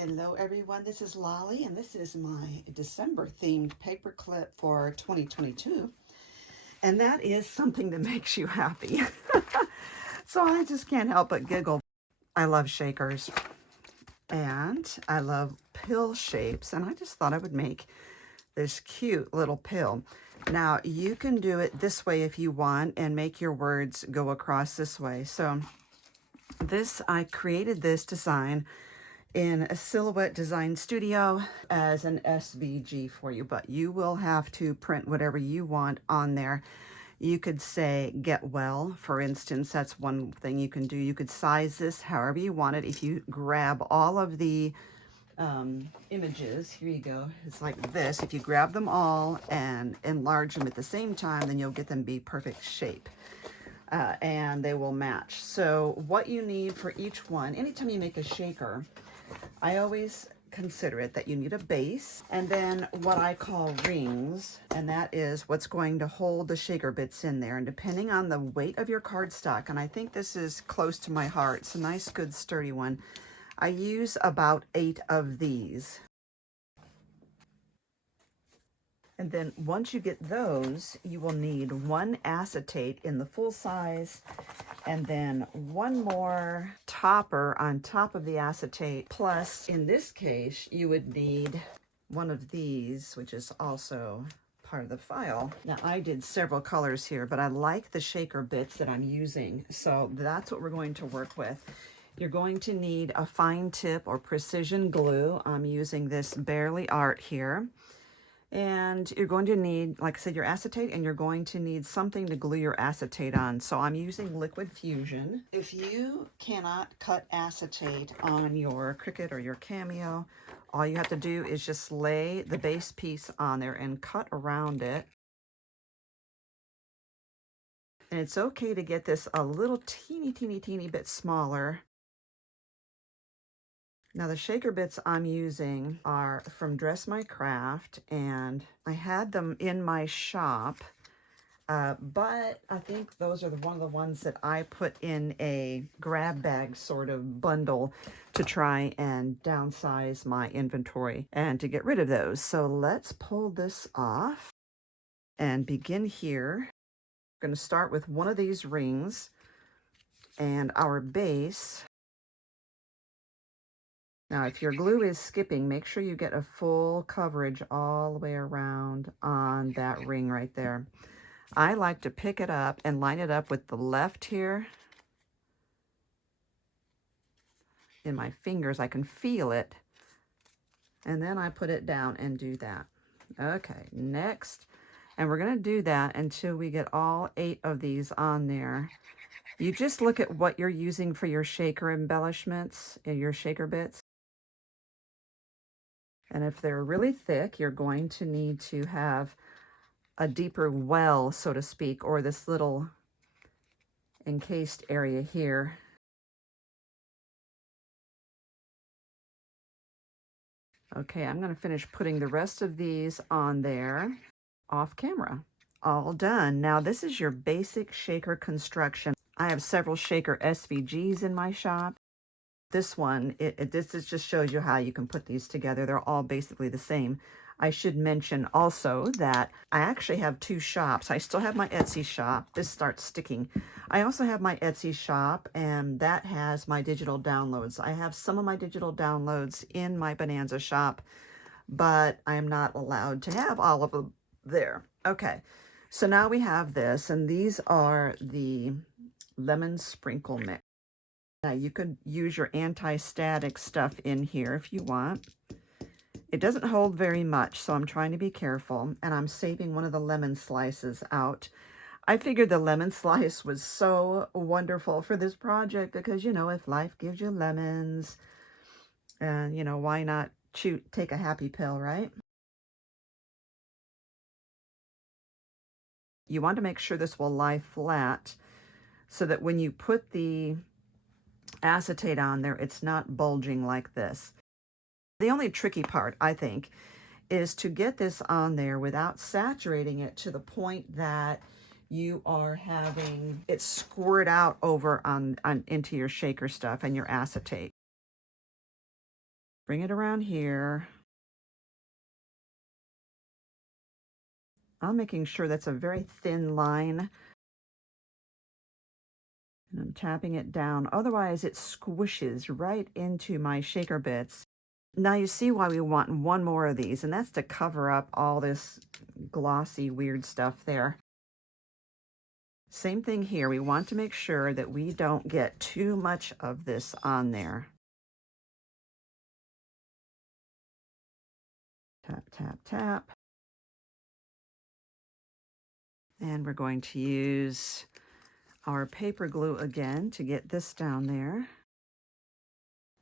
Hello everyone, this is Lolly and this is my December themed paperclip for 2022, and that is something that makes you happy. So I just can't help but giggle. I love shakers and I love pill shapes, and I just thought I would make this cute little pill. Now you can do it this way if you want and make your words go across this way. So I created this design in a Silhouette Design Studio as an SVG for you, but you will have to print whatever you want on there. You could say get well, for instance. That's one thing you can do. You could size this however you want it. If you grab all of the images, here you go, it's like this. If you grab them all and enlarge them at the same time, then you'll get them be perfect shape. And they will match. So what you need for each one, anytime you make a shaker, I always consider it that you need a base and then what I call rings, and that is what's going to hold the shaker bits in there. And depending on the weight of your cardstock, and I think this is close to my heart, it's a nice, good, sturdy one, I use about 8 of these. And then once you get those, you will need 1 acetate in the full size, and then 1 more topper on top of the acetate. Plus, in this case, you would need 1 of these, which is also part of the file. Now, I did several colors here, but I like the shaker bits that I'm using, so that's what we're going to work with. You're going to need a fine tip or precision glue. I'm using this Barely Art here. And you're going to need, like I said, your acetate, and you're going to need something to glue your acetate on. So I'm using Liquid Fusion. If you cannot cut acetate on your Cricut or your Cameo, all you have to do is just lay the base piece on there and cut around it. And it's okay to get this a little teeny bit smaller. Now the shaker bits I'm using are from Dress My Craft, and I had them in my shop, but I think those are one of the ones that I put in a grab bag sort of bundle to try and downsize my inventory and to get rid of those. So let's pull this off and begin here. I'm going to start with one of these rings and our base. Now, if your glue is skipping, make sure you get a full coverage all the way around on that ring right there. I like to pick it up and line it up with the left here. In my fingers, I can feel it. And then I put it down and do that. Okay, next. And we're going to do that until we get all 8 of these on there. You just look at what you're using for your shaker embellishments and your shaker bits. And if they're really thick, you're going to need to have a deeper well, so to speak, or this little encased area here. Okay, I'm going to finish putting the rest of these on there off camera. All done. Now this is your basic shaker construction. I have several shaker SVGs in my shop. This one, this just shows you how you can put these together. They're all basically the same. I should mention also that I actually have 2 shops. I still have my Etsy shop. This starts sticking. I also have my Etsy shop, and that has my digital downloads. I have some of my digital downloads in my Bonanza shop, but I am not allowed to have all of them there. Okay, so now we have this, and these are the lemon sprinkle mix. Now you could use your anti-static stuff in here if you want. It doesn't hold very much, so I'm trying to be careful, and I'm saving one of the lemon slices out. I figured the lemon slice was so wonderful for this project because, you know, if life gives you lemons, and, you know, why not take a happy pill, right? You want to make sure this will lie flat so that when you put the acetate on there, it's not bulging like this. The only tricky part, I think, is to get this on there without saturating it to the point that you are having it squirt out over into your shaker stuff and your acetate. Bring it around here. I'm making sure that's a very thin line. And I'm tapping it down. Otherwise, it squishes right into my shaker bits. Now you see why we want one more of these, and that's to cover up all this glossy, weird stuff there. Same thing here. We want to make sure that we don't get too much of this on there. Tap, tap, tap. And we're going to use our paper glue again to get this down there.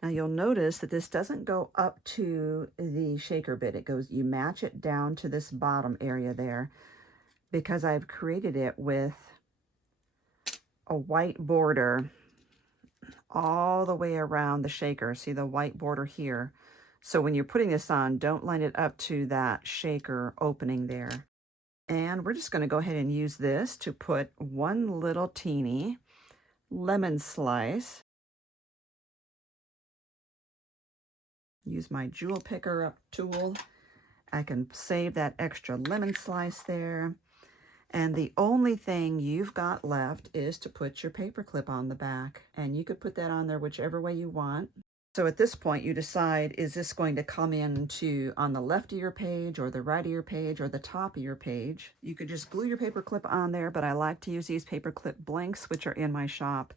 Now you'll notice that this doesn't go up to the shaker bit. It goes, you match it down to this bottom area there because I've created it with a white border all the way around the shaker. See the white border here? So when you're putting this on, don't line it up to that shaker opening there. And we're just going to go ahead and use this to put one little teeny lemon slice. Use my jewel picker up tool. I can save that extra lemon slice there. And the only thing you've got left is to put your paper clip on the back. And you could put that on there whichever way you want. So at this point, you decide, is this going to come into on the left of your page or the right of your page or the top of your page? You could just glue your paper clip on there, but I like to use these paper clip blanks, which are in my shop,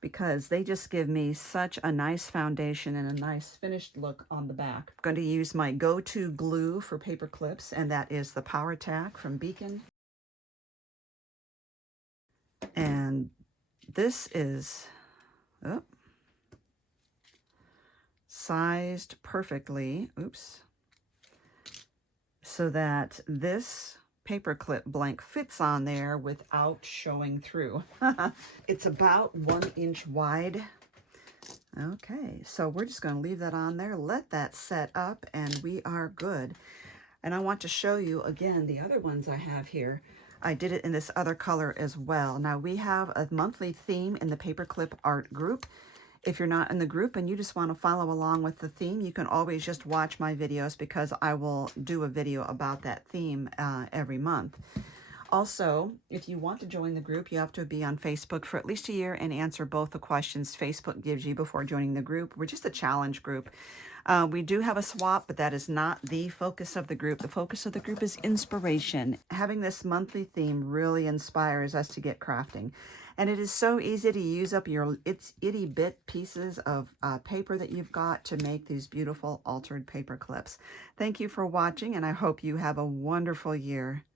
because they just give me such a nice foundation and a nice finished look on the back. I'm going to use my go-to glue for paper clips, and that is the Power Tack from Beacon. And this is sized perfectly, so that this paper clip blank fits on there without showing through. It's about 1 inch wide. Okay, so we're just going to leave that on there, let that set up, and we are good. And I want to show you again the other ones I have here. I did it in this other color as well. Now we have a monthly theme in the Paperclip Art group. If you're not in the group and you just want to follow along with the theme, you can always just watch my videos because I will do a video about that theme every month. Also, if you want to join the group, you have to be on Facebook for at least a year and answer both the questions Facebook gives you before joining the group. We're just a challenge group. We do have a swap, but that is not the focus of the group. The focus of the group is inspiration. Having this monthly theme really inspires us to get crafting. And it is so easy to use up your itty bit pieces of paper that you've got to make these beautiful altered paper clips. Thank you for watching, and I hope you have a wonderful year.